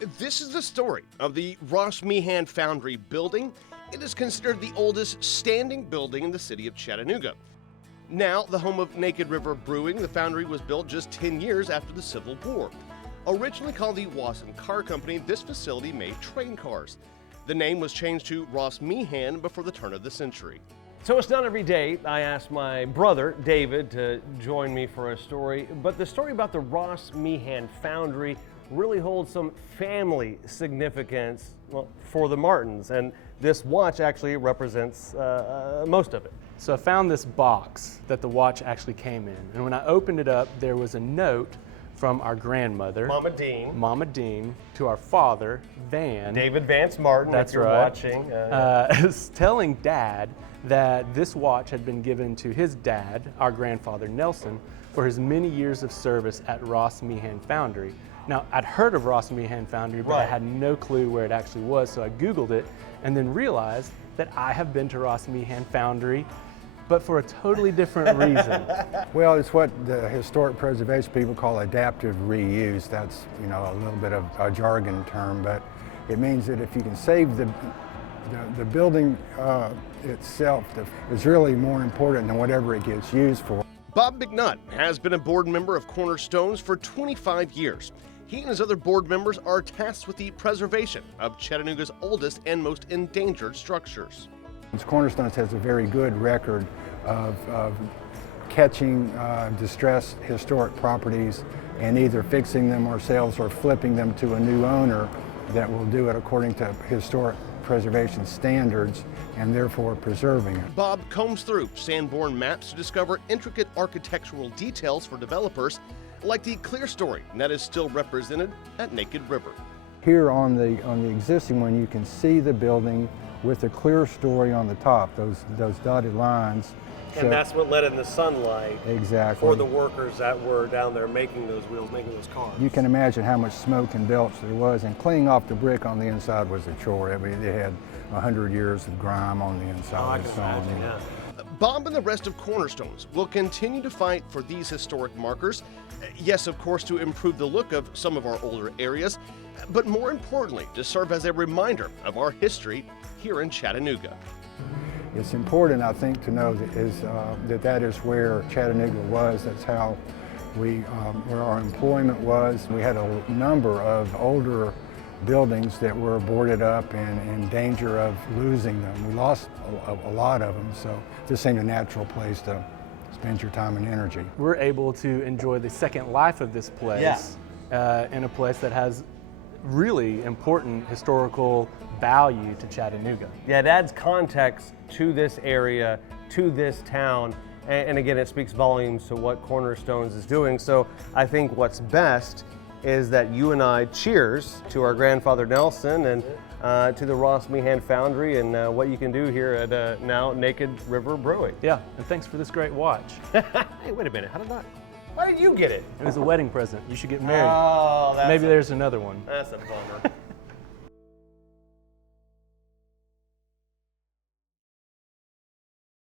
This is the story of the Ross Meehan Foundry building. It is considered the oldest standing building in the city of Chattanooga. Now the home of Naked River Brewing, the foundry was built just 10 years after the Civil War. Originally called the Wasson Car Company, this facility made train cars. The name was changed to Ross Meehan before the turn of the century. So it's not every day I ask my brother, David, to join me for a story, but the story about the Ross Meehan Foundry really holds some family significance, well, for the Martins, and this watch actually represents most of it. So I found this box that the watch actually came in, and when I opened it up, there was a note from our grandmother, Mama Dean, to our father, Van. David Vance Martin, that's if you're right. watching. Telling Dad that this watch had been given to his dad, our grandfather Nelson, for his many years of service at Ross Meehan Foundry. Now, I'd heard of Ross Meehan Foundry, but I had no clue where it actually was, so I Googled it and then realized that I have been to Ross Meehan Foundry, but for a totally different reason. Well, it's what the historic preservation people call adaptive reuse. That's, a little bit of a jargon term, but it means that if you can save the building itself, is really more important than whatever it gets used for. Bob McNutt has been a board member of Cornerstones for 25 years. He and his other board members are tasked with the preservation of Chattanooga's oldest and most endangered structures. Cornerstones has a very good record of catching distressed historic properties and either fixing them ourselves or flipping them to a new owner that will do it according to historic preservation standards and therefore preserving it. Bob combs through Sanborn maps to discover intricate architectural details for developers, like the clear story that is still represented at Naked River. Here on the existing one, you can see the building with a clear story on the top, those dotted lines. And that's what let in the sunlight exactly for the workers that were down there making those wheels, making those cars. You can imagine how much smoke and belch there was, and cleaning off the brick on the inside was a chore. I mean, they had 100 years of grime on the inside. Oh, I can imagine, yeah. Bob and the rest of Cornerstones will continue to fight for these historic markers. Yes, of course, to improve the look of some of our older areas, but more importantly, to serve as a reminder of our history here in Chattanooga. It's important, I think, to know that is where Chattanooga was. That's how where our employment was. We had a number of older buildings that were boarded up and in danger of losing them. We lost a lot of them, so this seemed a natural place to spend your time and energy. We're able to enjoy the second life of this place in a place that has really important historical value to Chattanooga. Yeah, it adds context to this area, to this town, and again, it speaks volumes to what Cornerstones is doing. So I think what's best is that you and I cheers to our grandfather Nelson and to the Ross Meehan Foundry and what you can do here at now Naked River Brewing. Yeah, and thanks for this great watch. Hey, wait a minute, why did you get it? It was a wedding present. You should get married. Oh, Maybe there's another one. That's a bummer.